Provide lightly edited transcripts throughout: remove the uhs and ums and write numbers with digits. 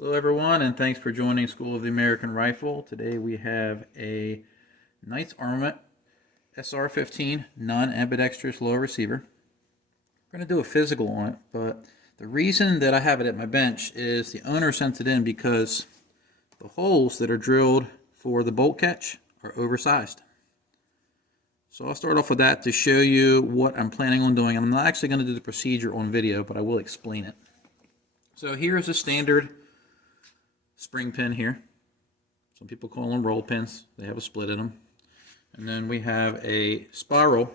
Hello everyone, and thanks for joining School of the American Rifle. Today we have a Knights Armament SR-15 non-ambidextrous lower receiver. We're going to do a physical on it, but the reason that I have it at my bench is the owner sent it in because the holes that are drilled for the bolt catch are oversized. So I'll start off with that to show you what I'm planning on doing. I'm not actually going to do the procedure on video, but I will explain it. So here is a standard spring pin here. Some people call them roll pins. They have a split in them. And then we have a spiral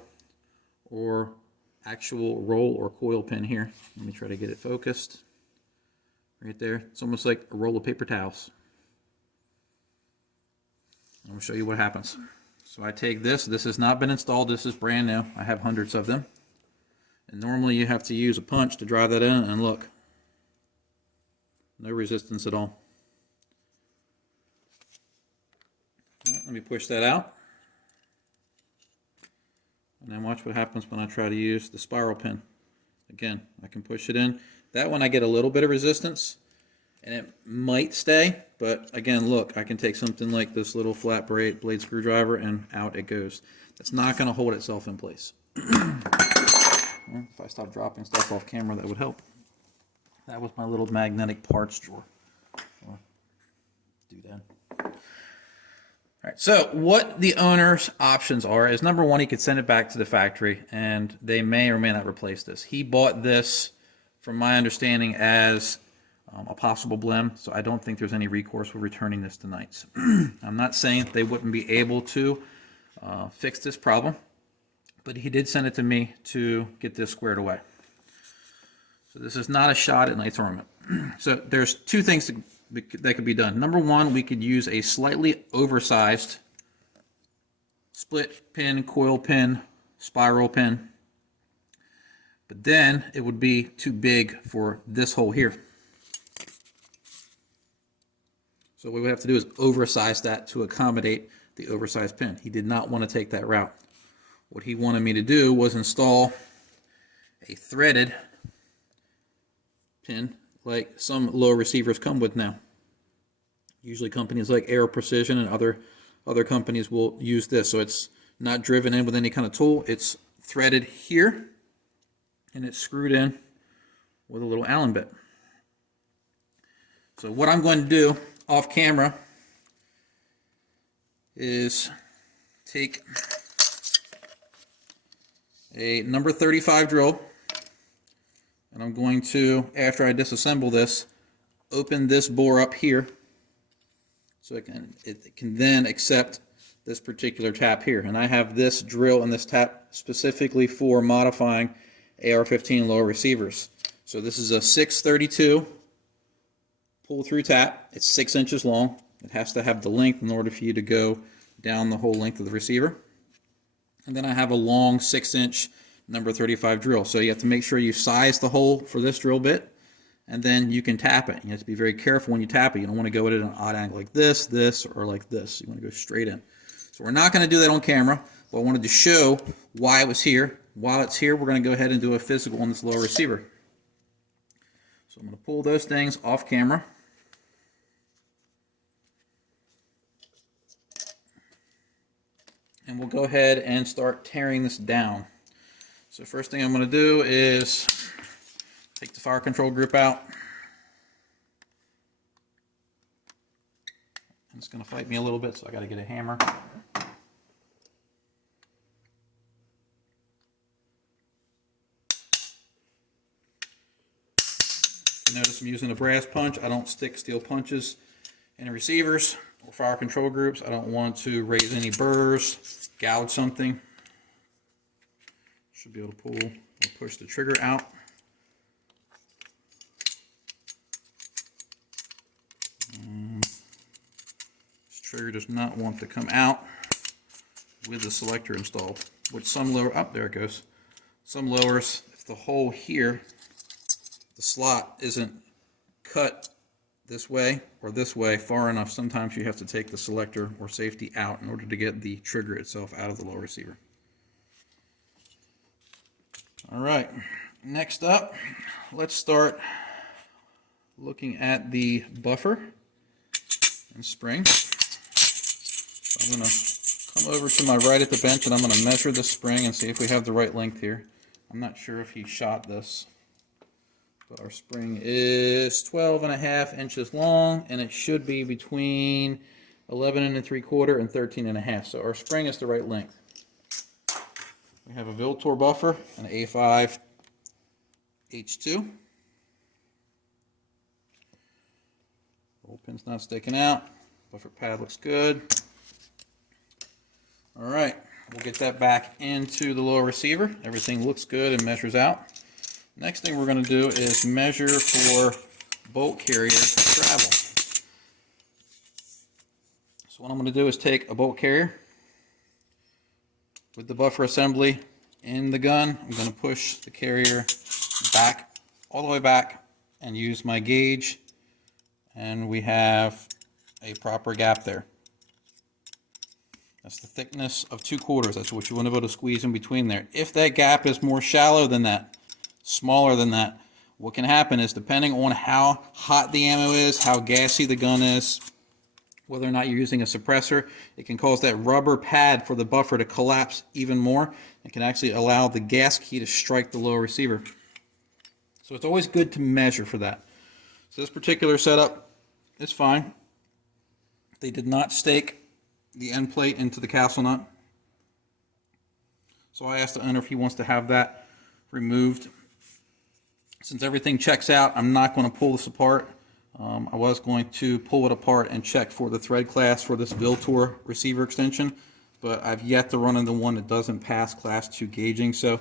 or actual roll or coil pin here. Let me try to get it focused. Right there. It's almost like a roll of paper towels. I'm going to show you what happens. So I take this. This has not been installed. This is brand new. I have hundreds of them. And normally you have to use a punch to drive that in, and look. No resistance at all. Let me push that out. And then watch what happens when I try to use the spiral pin. Again, I can push it in. That one I get a little bit of resistance, and it might stay, but again, look, I can take something like this little flat blade screwdriver and out it goes. That's not going to hold itself in place. Well, if I stop dropping stuff off camera, that would help. That was my little magnetic parts drawer. I'll do that. All right, so what the owner's options are is, number one, he could send it back to the factory and they may or may not replace this. He bought this, from my understanding, as a possible Blem, so I don't think there's any recourse with returning this to Knights. I'm not saying they wouldn't be able to fix this problem, but he did send it to me to get this squared away. So this is not a shot at Knights Armament. So there's two things that could be done. Number one, we could use a slightly oversized split pin, coil pin, spiral pin, but then it would be too big for this hole here. So what we have to do is oversize that to accommodate the oversized pin. He did not want to take that route. What he wanted me to do was install a threaded pin like some low receivers come with now. Usually companies like Aero Precision and other companies will use this. So it's not driven in with any kind of tool. It's threaded here and it's screwed in with a little Allen bit. So what I'm going to do off camera is take a number 35 drill, and I'm going to, after I disassemble this, open this bore up here so it can then accept this particular tap here. And I have this drill and this tap specifically for modifying AR-15 lower receivers. So this is a 632 pull-through tap. It's 6 inches long. It has to have the length in order for you to go down the whole length of the receiver. And then I have a long 6-inch number 35 drill. So you have to make sure you size the hole for this drill bit, and then you can tap it. You have to be very careful when you tap it. You don't want to go at it at an odd angle like this, or like this. You want to go straight in. So we're not going to do that on camera, but I wanted to show why it was here. While it's here, we're going to go ahead and do a physical on this lower receiver. So I'm going to pull those things off camera. And we'll go ahead and start tearing this down. So first thing I'm going to do is take the fire control group out. And it's going to fight me a little bit, so I got to get a hammer. Notice I'm using a brass punch. I don't stick steel punches in receivers or fire control groups. I don't want to raise any burrs, gouge something. Should be able to pull or push the trigger out. This trigger does not want to come out with the selector installed. With some lower, up there it goes. Some lowers, if the hole here, the slot isn't cut this way or this way far enough, sometimes you have to take the selector or safety out in order to get the trigger itself out of the lower receiver. All right, next up, let's start looking at the buffer and spring. So I'm going to come over to my right at the bench and I'm going to measure the spring and see if we have the right length here. I'm not sure if he shot this, but our spring is 12.5 inches long and it should be between 11.75 and 13.5. So our spring is the right length. We have a Viltor buffer, an A5 H2. Roll pin's not sticking out. Buffer pad looks good. All right, we'll get that back into the lower receiver. Everything looks good and measures out. Next thing we're going to do is measure for bolt carrier travel. So what I'm going to do is take a bolt carrier with the buffer assembly in the gun. I'm going to push the carrier back, all the way back, and use my gauge, and we have a proper gap there. That's the thickness of 2/4. That's what you want to be able to squeeze in between there. If that gap is more shallow than that, smaller than that, what can happen is, depending on how hot the ammo is, how gassy the gun is, whether or not you're using a suppressor, it can cause that rubber pad for the buffer to collapse even more. It can actually allow the gas key to strike the lower receiver. So it's always good to measure for that. So this particular setup is fine. They did not stake the end plate into the castle nut. So I asked the owner if he wants to have that removed. Since everything checks out, I'm not going to pull this apart. I was going to pull it apart and check for the thread class for this Viltor receiver extension, but I've yet to run into one that doesn't pass class 2 gauging, so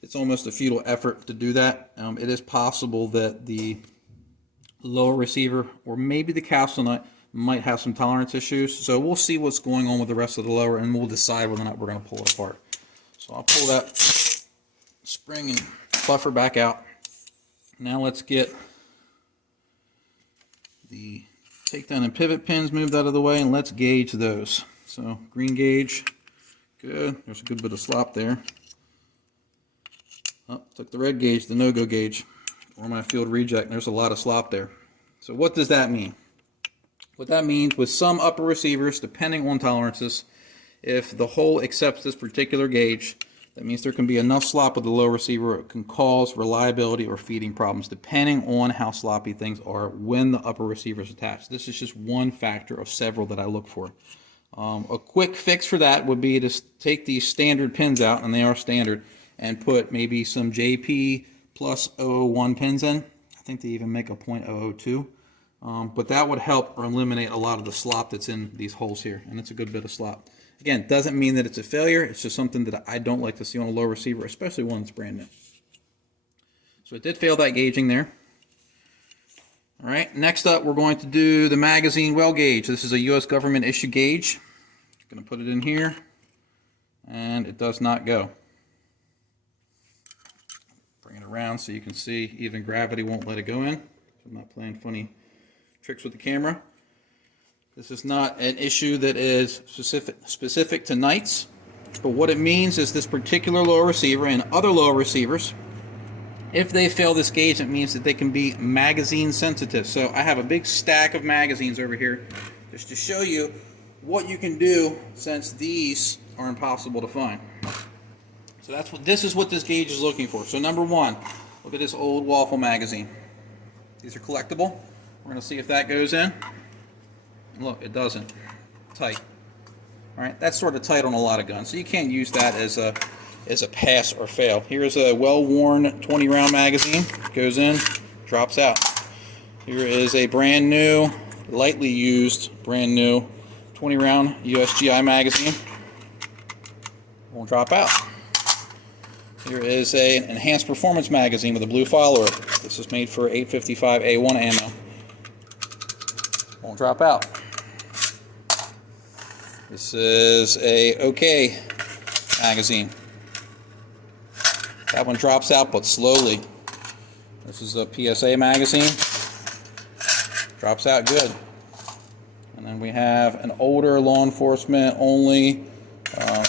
it's almost a futile effort to do that. It is possible that the lower receiver or maybe the castle nut might have some tolerance issues, so we'll see what's going on with the rest of the lower and we'll decide whether or not we're going to pull it apart. So I'll pull that spring and buffer back out. Now let's get the takedown and pivot pins moved out of the way, and let's gauge those. So green gauge, good. There's a good bit of slop there. Oh, took the red gauge, the no-go gauge, or my field reject. There's a lot of slop there. So what does that mean? What that means, with some upper receivers, depending on tolerances, if the hole accepts this particular gauge, that means there can be enough slop with the low receiver. It can cause reliability or feeding problems, depending on how sloppy things are when the upper receiver is attached. This is just one factor of several that I look for. A quick fix for that would be to take these standard pins out, and they are standard, and put maybe some JP plus 001 pins in. I think they even make a .002. But that would help or eliminate a lot of the slop that's in these holes here, and it's a good bit of slop. Again, doesn't mean that it's a failure. It's just something that I don't like to see on a low receiver, especially one that's brand new. So it did fail that gauging there. All right, next up we're going to do the magazine well gauge. This is a U.S. government issue gauge. I'm going to put it in here, and it does not go. Bring it around so you can see even gravity won't let it go in. I'm not playing funny tricks with the camera. This is not an issue that is specific to Knights, but what it means is this particular low receiver and other low receivers, if they fail this gauge, it means that they can be magazine sensitive. So I have a big stack of magazines over here just to show you what you can do, since these are impossible to find. So this is what this gauge is looking for. So number one, look at this old waffle magazine. These are collectible. We're going to see if that goes in. Look, it doesn't. Tight. All right, that's sort of tight on a lot of guns, so you can't use that as a pass or fail. Here's a well-worn 20-round magazine. Goes in, drops out. Here is a brand new, lightly used, brand new 20-round USGI magazine. Won't drop out. Here is an enhanced performance magazine with a blue follower. This is made for 855A1 ammo. Won't drop out. This is a OK magazine. That one drops out, but slowly. This is a PSA magazine. Drops out good. And then we have an older law enforcement only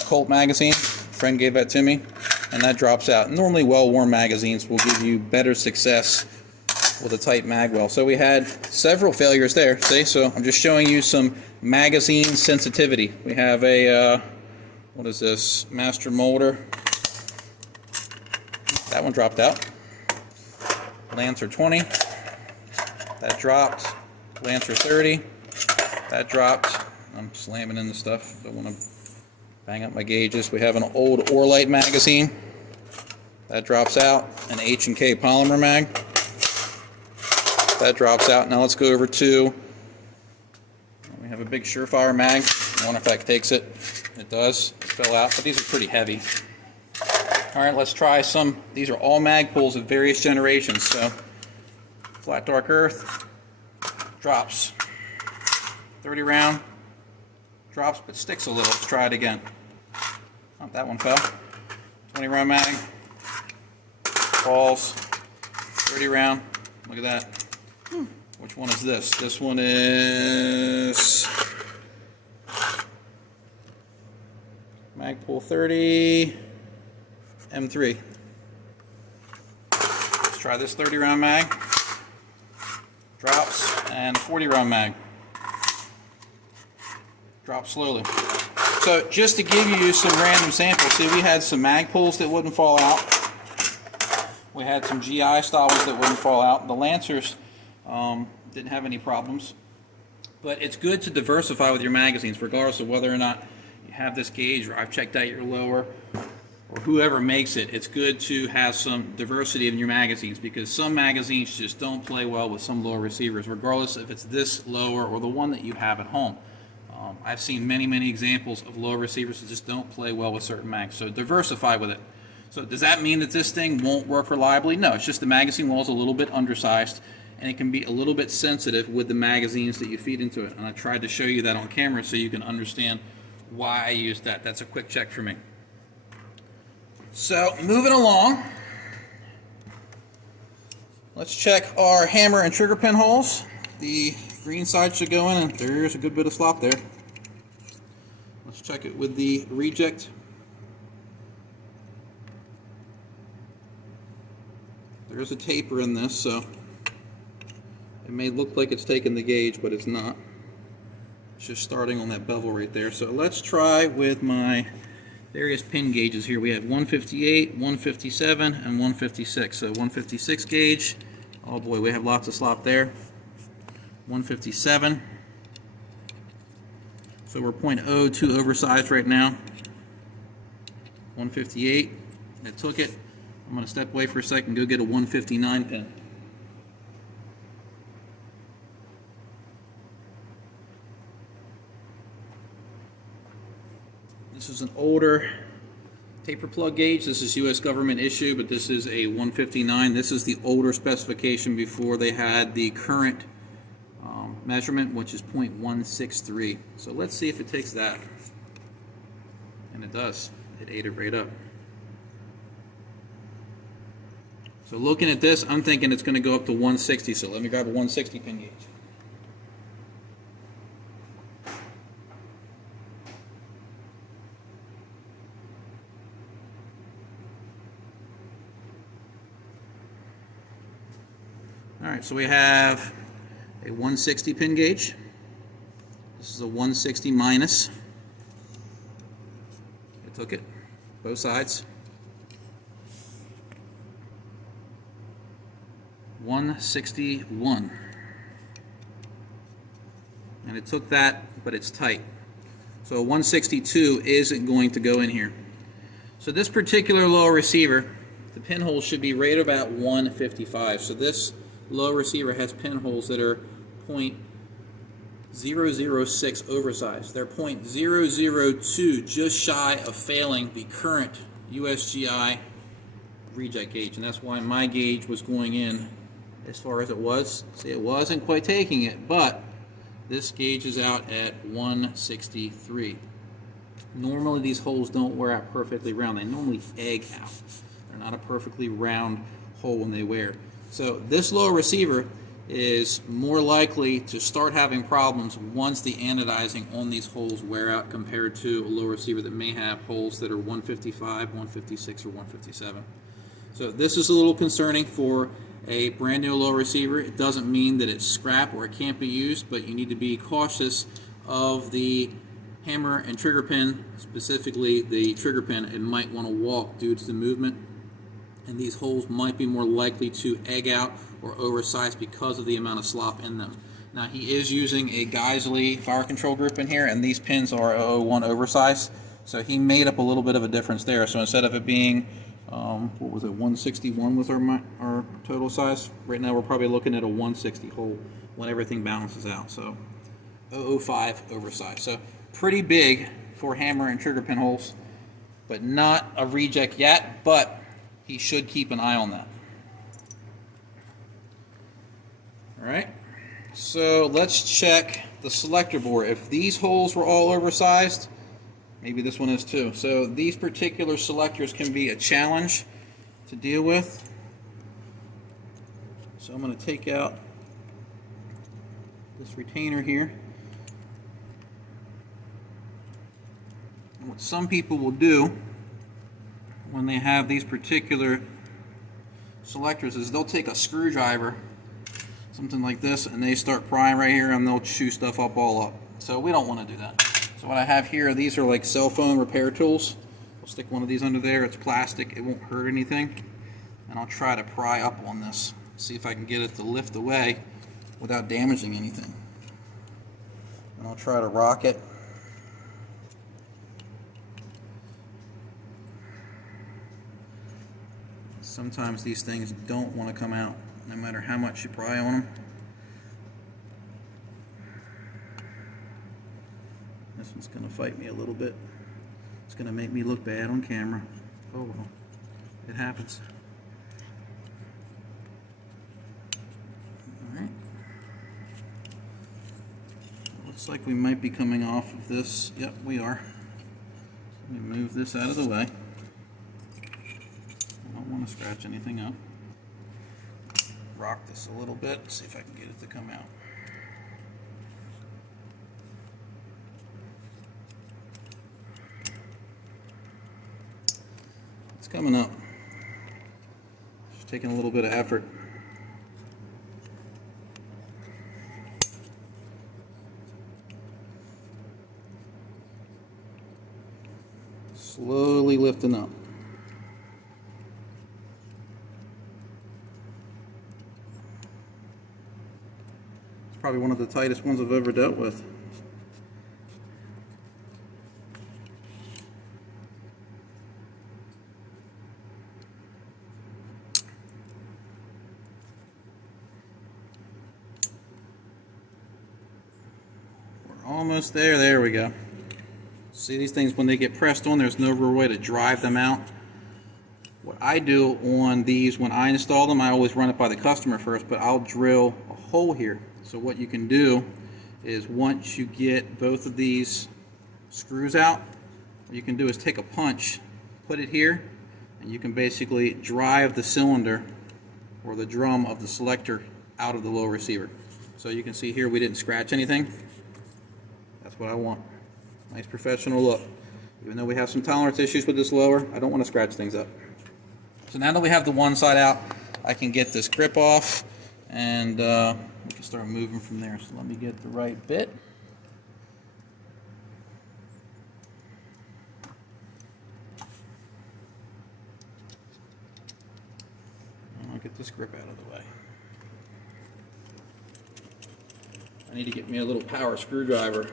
Colt magazine. A friend gave that to me, and that drops out. Normally well-worn magazines will give you better success with a tight mag well. So we had several failures there, see? So I'm just showing you some magazine sensitivity. We have a, what is this, master molder. That one dropped out. Lancer 20, that dropped. Lancer 30, that dropped. I'm slamming in the stuff, don't want to bang up my gauges. We have an old Orlite magazine, that drops out. An H&K polymer mag, that drops out. Now let's go over to, we have a big Surefire mag. I wonder if that takes it. It does. It fell out, but these are pretty heavy. Alright, let's try some. These are all mag pulls of various generations. So, flat dark earth, drops. 30 round, drops but sticks a little. Let's try it again. Oh, that one fell. 20 round mag, falls. 30 round, look at that. Which one is this? This one is Magpul 30 M3. Let's try this 30 round mag. Drops, and 40 round mag. Drop slowly. So just to give you some random samples, see, we had some Magpuls that wouldn't fall out. We had some GI style ones that wouldn't fall out. The Lancers didn't have any problems. But it's good to diversify with your magazines, regardless of whether or not you have this gauge or I've checked out your lower, or whoever makes it. It's good to have some diversity in your magazines, because some magazines just don't play well with some lower receivers, regardless if it's this lower or the one that you have at home. I've seen many examples of lower receivers that just don't play well with certain mags. So diversify with it. So does that mean that this thing won't work reliably? No, it's just the magazine wall is a little bit undersized, and it can be a little bit sensitive with the magazines that you feed into it. And I tried to show you that on camera so you can understand why I used that. That's a quick check for me. So moving along, let's check our hammer and trigger pin holes. The green side should go in, and there's a good bit of slop there. Let's check it with the reject. There's a taper in this, so it may look like it's taking the gauge, but it's not. It's just starting on that bevel right there. So let's try with my various pin gauges here. We have 158, 157, and 156. So 156 gauge. Oh boy, we have lots of slop there. 157. So we're 0.02 oversized right now. 158. I took it. I'm going to step away for a second and go get a 159 pin. This is an older taper plug gauge. This is US government issue, but this is a 159. This is the older specification before they had the current measurement, which is 0.163. So let's see if it takes that. And it does. It ate it right up. So looking at this, I'm thinking it's going to go up to 160. So let me grab a 160 pin gauge. Alright, so we have a 160 pin gauge. This is a 160 minus. I took it, both sides. 161. And it took that, but it's tight. So a 162 isn't going to go in here. So this particular low receiver, the pinhole should be right about 155. So this low receiver has pinholes that are 0.006 oversized. They're 0.002 just shy of failing the current USGI reject gauge, and that's why my gauge was going in as far as it was. See, it wasn't quite taking it, but this gauge is out at 163. Normally these holes don't wear out perfectly round. They normally egg out. They're not a perfectly round hole when they wear. So this low receiver is more likely to start having problems once the anodizing on these holes wear out, compared to a low receiver that may have holes that are 155, 156, or 157. So this is a little concerning for a brand new low receiver, it doesn't mean that it's scrap or it can't be used, but you need to be cautious of the hammer and trigger pin, specifically the trigger pin. It might want to walk due to the movement, and these holes might be more likely to egg out or oversize because of the amount of slop in them. Now, he is using a Geisley fire control group in here, and these pins are 001 oversized, so he made up a little bit of a difference there. So instead of it being, what was it, 161 was our total size, right now we're probably looking at a 160 hole when everything balances out. So 005 oversized. So pretty big for hammer and trigger pin holes, but not a reject yet, but he should keep an eye on that. All right. So let's check the selector bore. If these holes were all oversized, maybe this one is too. So these particular selectors can be a challenge to deal with. So I'm going to take out this retainer here. And what some people will do when they have these particular selectors is they'll take a screwdriver, something like this, and they start prying right here, and they'll chew stuff up all up. So we don't want to do that. So what I have here, these are like cell phone repair tools. I'll stick one of these under there. It's plastic. It won't hurt anything. And I'll try to pry up on this. See if I can get it to lift away without damaging anything. And I'll try to rock it. Sometimes these things don't want to come out, no matter how much you pry on them. This one's going to fight me a little bit. It's going to make me look bad on camera. Oh well, it happens. Alright. Looks like we might be coming off of this. Yep, we are. Let me move this out of the way. I don't want to scratch anything up. Rock this a little bit, see if I can get it to come out. It's coming up. Just taking a little bit of effort. Slowly lifting up. Probably one of the tightest ones I've ever dealt with. We're almost there. There we go. See, these things, when they get pressed on, there's no real way to drive them out. What I do on these, when I install them, I always run it by the customer first, but I'll drill a hole here. So what you can do is, once you get both of these screws out, what you can do is take a punch, put it here, and you can basically drive the cylinder or the drum of the selector out of the low receiver. So you can see here we didn't scratch anything. That's what I want. Nice professional look. Even though we have some tolerance issues with this lower, I don't want to scratch things up. So now that we have the one side out, I can get this grip off, and we can start moving from there. So let me get the right bit. And I'll get this grip out of the way. I need to get me a little power screwdriver.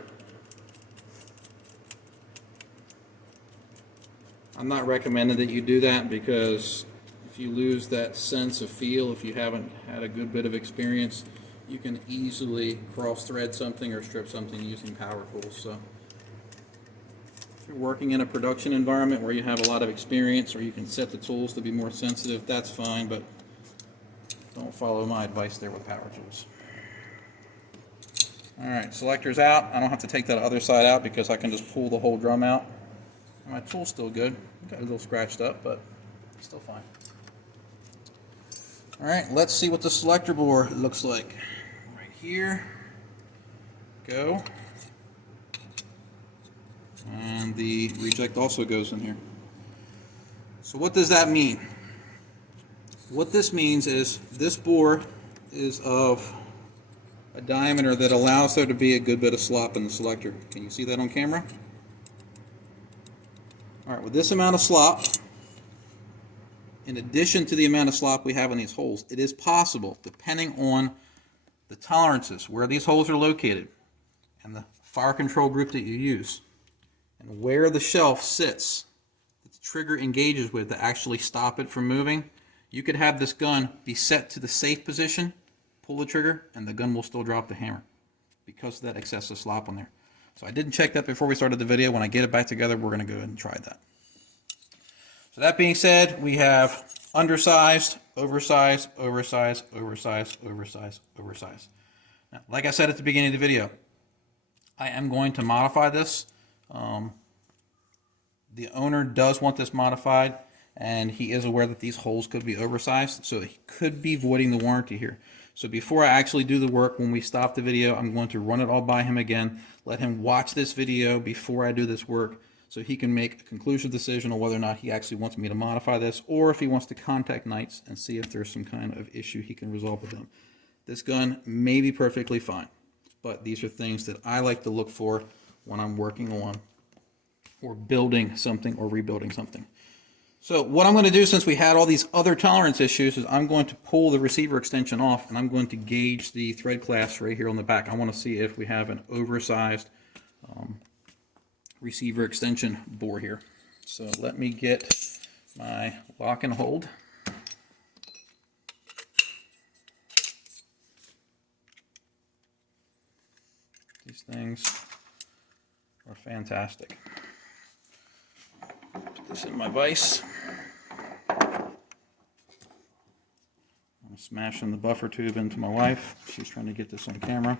I'm not recommending that you do that, because if you lose that sense of feel, if you haven't had a good bit of experience, you can easily cross-thread something or strip something using power tools. So if you're working in a production environment where you have a lot of experience, or you can set the tools to be more sensitive, that's fine, but don't follow my advice there with power tools. Alright, selector's out. I don't have to take that other side out because I can just pull the whole drum out. My tool's still good. Got a little scratched up, but still fine. Alright, let's see what the selector bore looks like. Right here. Go. And the reject also goes in here. So what does that mean? What this means is this bore is of a diameter that allows there to be a good bit of slop in the selector. Can you see that on camera? Alright, with this amount of slop, in addition to the amount of slop we have in these holes, it is possible, depending on the tolerances, where these holes are located, and the fire control group that you use, and where the shelf sits, that the trigger engages with to actually stop it from moving, you could have this gun be set to the safe position, pull the trigger, and the gun will still drop the hammer because of that excessive slop on there. So I didn't check that before we started the video. When I get it back together, we're going to go ahead and try that. So that being said, we have undersized, oversized, oversized, oversized, oversized, oversized. Now, like I said at the beginning of the video, I am going to modify this. The owner does want this modified, and he is aware that these holes could be oversized, so he could be voiding the warranty here. So before I actually do the work, when we stop the video, I'm going to run it all by him again, let him watch this video before I do this work, so he can make a conclusive decision on whether or not he actually wants me to modify this, or if he wants to contact Knights and see if there's some kind of issue he can resolve with them. This gun may be perfectly fine, but these are things that I like to look for when I'm working on or building something or rebuilding something. So what I'm going to do, since we had all these other tolerance issues, is I'm going to pull the receiver extension off, and I'm going to gauge the thread class right here on the back. I want to see if we have an oversized receiver extension bore here. So let me get my lock and hold. These things are fantastic. Put this in my vise. I'm smashing the buffer tube into my wife. She's trying to get this on camera.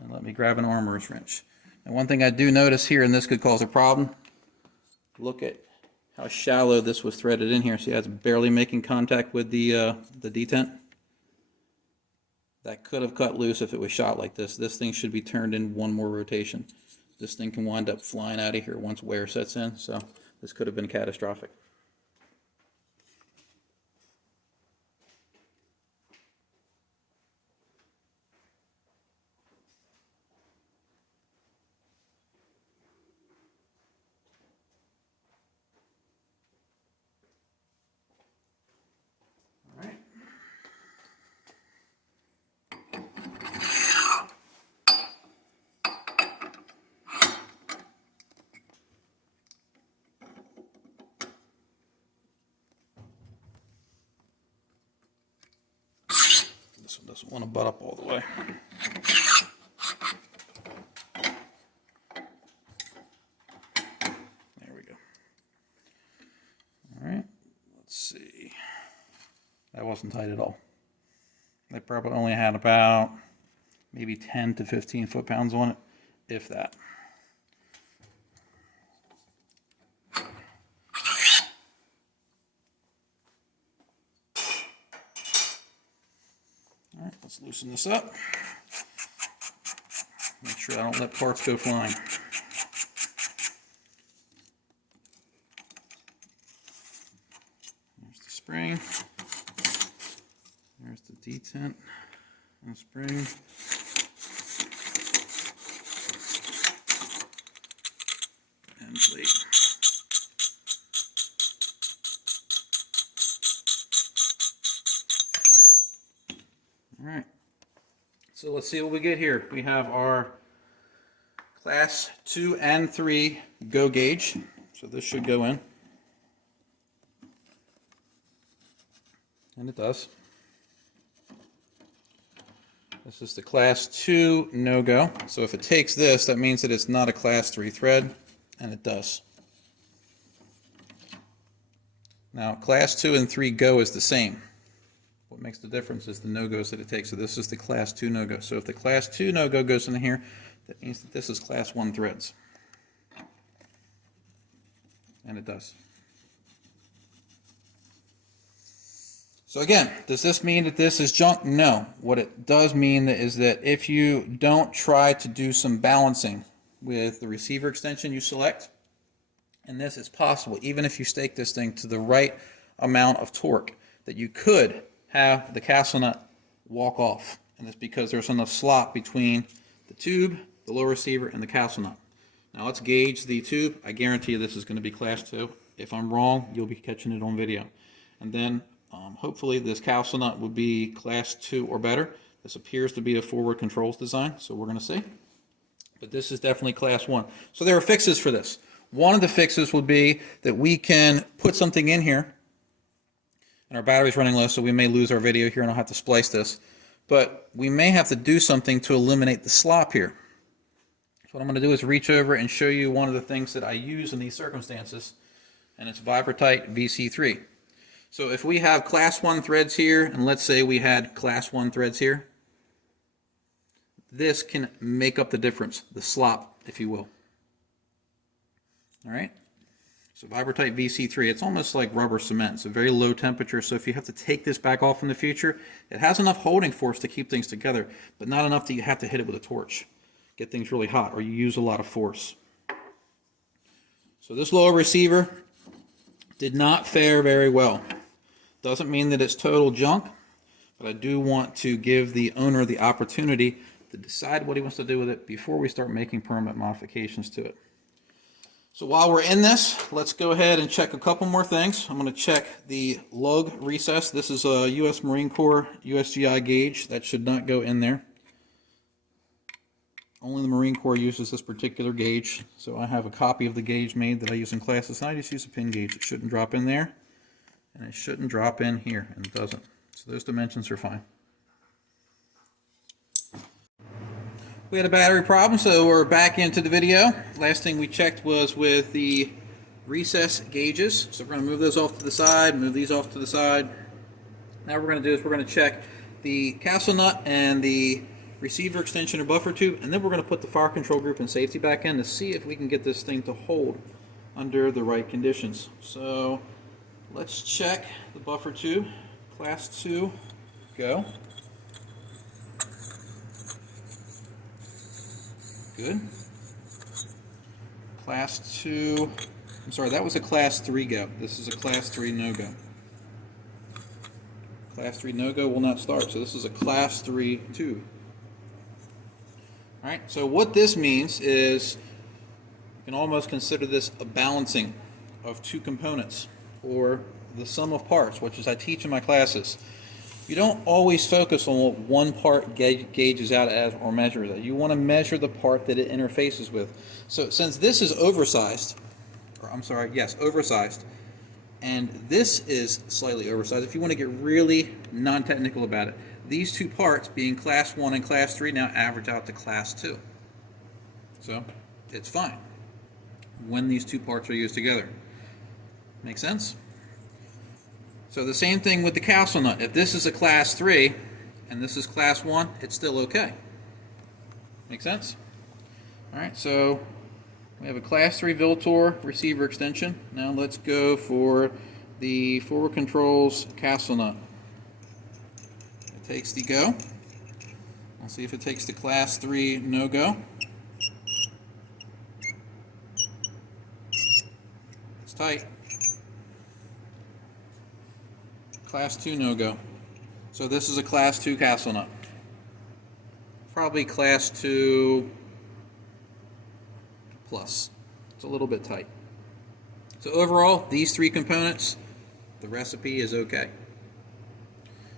And let me grab an armorer's wrench. And one thing I do notice here, and this could cause a problem, look at how shallow this was threaded in here. See how it's barely making contact with the detent? That could have cut loose if it was shot like this. This thing should be turned in one more rotation. This thing can wind up flying out of here once wear sets in, so this could have been catastrophic. This one doesn't want to butt up all the way. There we go. All right, let's see. That wasn't tight at all. They probably only had about maybe 10 to 15 foot-pounds on it, if that. All right, let's loosen this up. Make sure I don't let parts go flying. There's the spring. There's the detent and spring. And plate. All right, so let's see what we get here. We have our class 2 and 3 go gauge, so this should go in, and it does. This is the class 2 no-go, so if it takes this, that means that it's not a class 3 thread, and it does. Now, class 2 and 3 go is the same. What makes the difference is the no-goes that it takes. So this is the class 2 no-go. So if the class 2 no-go goes in here, that means that this is class 1 threads. And it does. So again, does this mean that this is junk? No. What it does mean is that if you don't try to do some balancing with the receiver extension you select, and this is possible, even if you stake this thing to the right amount of torque that you could have the castle nut walk off. And it's because there's enough slop between the tube, the lower receiver, and the castle nut. Now let's gauge the tube. I guarantee you this is going to be class 2. If I'm wrong, you'll be catching it on video. And then hopefully this castle nut would be class 2 or better. This appears to be a forward controls design, so we're going to see. But this is definitely class 1. So there are fixes for this. One of the fixes would be that we can put something in here, and our battery's running low, so we may lose our video here and I'll have to splice this. But we may have to do something to eliminate the slop here. So what I'm going to do is reach over and show you one of the things that I use in these circumstances, and it's Vibrotite VC3. So if we have class 1 threads here, and let's say we had class 1 threads here, this can make up the difference, the slop, if you will. All right? So Vibrotite VC3, it's almost like rubber cement. It's a very low temperature, so if you have to take this back off in the future, it has enough holding force to keep things together, but not enough that you have to hit it with a torch, get things really hot, or you use a lot of force. So this lower receiver did not fare very well. Doesn't mean that it's total junk, but I do want to give the owner the opportunity to decide what he wants to do with it before we start making permanent modifications to it. So while we're in this, let's go ahead and check a couple more things. I'm going to check the lug recess. This is a U.S. Marine Corps USGI gauge. That should not go in there. Only the Marine Corps uses this particular gauge. So I have a copy of the gauge made that I use in classes, and I just use a pin gauge. It shouldn't drop in there, and it shouldn't drop in here, and it doesn't. So those dimensions are fine. We had a battery problem, so we're back into the video. Last thing we checked was with the recess gauges. So we're going to move those off to the side, move these off to the side. Now what we're going to do is we're going to check the castle nut and the receiver extension or buffer tube, and then we're going to put the fire control group and safety back in to see if we can get this thing to hold under the right conditions. So let's check the buffer tube. Class 2, go. Good. Class 2, I'm sorry, that was a Class 3 go. This is a Class 3 no-go. Class 3 no-go will not start, so this is a Class 3 tube. Alright, so what this means is you can almost consider this a balancing of two components, or the sum of parts, which is I teach in my classes. You don't always focus on what one part gauges out as or measures it. You want to measure the part that it interfaces with. So since this is oversized, or I'm sorry, yes, oversized, and this is slightly oversized, if you want to get really non-technical about it, these two parts, being Class 1 and Class 3, now average out to Class 2. So it's fine when these two parts are used together. Make sense? So the same thing with the castle nut. If this is a Class 3 and this is Class 1, it's still okay. Make sense? Alright, so we have a Class 3 Viltor receiver extension. Now let's go for the forward controls castle nut. It takes the go. We'll see if it takes the Class 3 no-go. It's tight. Class 2 no-go. So this is a Class 2 castle nut. Probably Class 2 plus. It's a little bit tight. So overall, these three components, the recipe is okay.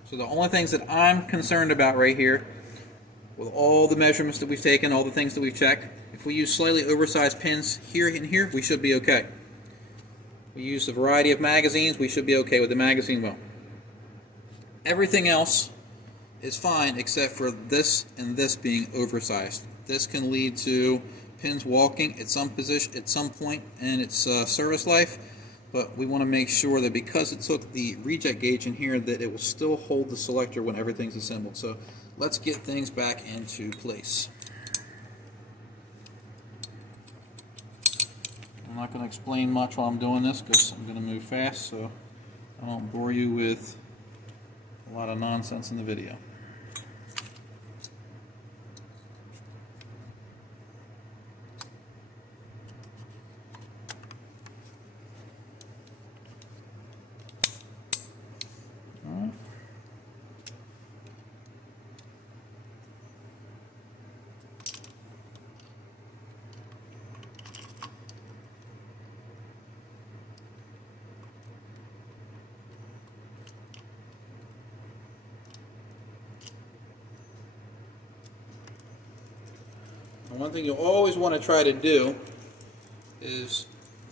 So the only things that I'm concerned about right here, with all the measurements that we've taken, all the things that we've checked, if we use slightly oversized pins here and here, we should be okay. We use a variety of magazines, we should be okay with the magazine well. Everything else is fine except for this and this being oversized. This can lead to pins walking at some position, at some point in its service life, but we want to make sure that because it took the reject gauge in here that it will still hold the selector when everything's assembled. So let's get things back into place. I'm not going to explain much while I'm doing this because I'm going to move fast so I don't bore you with a lot of nonsense in the video. And one thing you'll always want to try to do is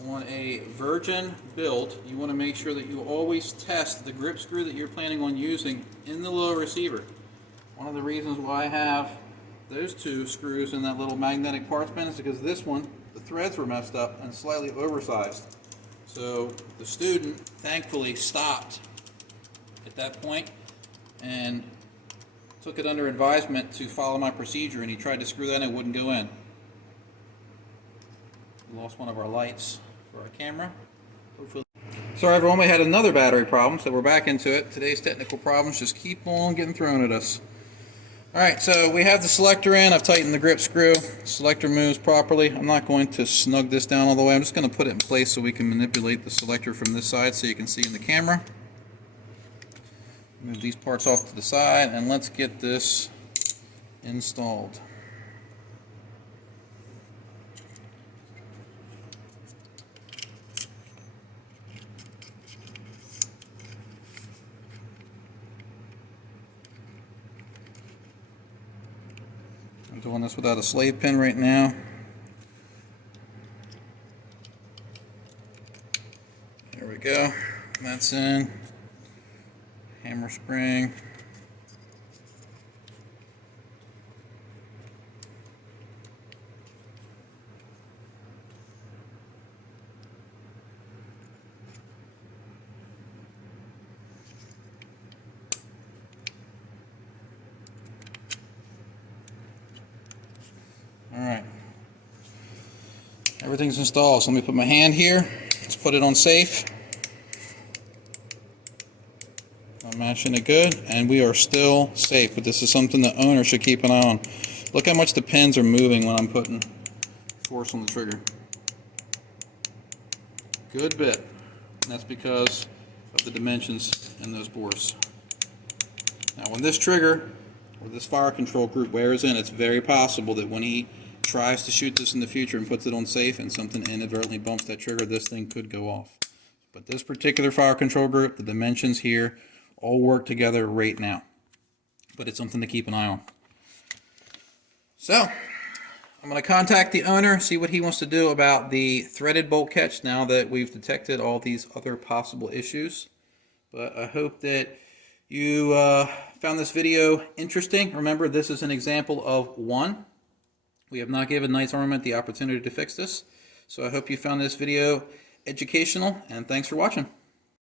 on a virgin build, you want to make sure that you always test the grip screw that you're planning on using in the low receiver. One of the reasons why I have those two screws in that little magnetic parts bin is because this one, the threads were messed up and slightly oversized. So the student thankfully stopped at that point and took it under advisement to follow my procedure, and he tried to screw that in, it wouldn't go in. We lost one of our lights for our camera. Hopefully. Sorry everyone, we had another battery problem, so we're back into it. Today's technical problems just keep on getting thrown at us. Alright, so we have the selector in. I've tightened the grip screw. Selector moves properly. I'm not going to snug this down all the way. I'm just going to put it in place so we can manipulate the selector from this side so you can see in the camera. Move these parts off to the side and let's get this installed. I'm doing this without a slave pin right now. There we go. That's in. Hammer spring. Alright. Everything's installed. So let me put my hand here. Let's put it on safe. I'm matching it good, and we are still safe, but this is something the owner should keep an eye on. Look how much the pins are moving when I'm putting force on the trigger. Good bit. And that's because of the dimensions in those bores. Now when this trigger or this fire control group wears in, it's very possible that when he tries to shoot this in the future and puts it on safe and something inadvertently bumps that trigger, this thing could go off. But this particular fire control group, the dimensions here, all work together right now. But it's something to keep an eye on. So, I'm going to contact the owner, see what he wants to do about the threaded bolt catch now that we've detected all these other possible issues. But I hope that you found this video interesting. Remember, this is an example of one. We have not given Knights Armament the opportunity to fix this. So I hope you found this video educational, and thanks for watching.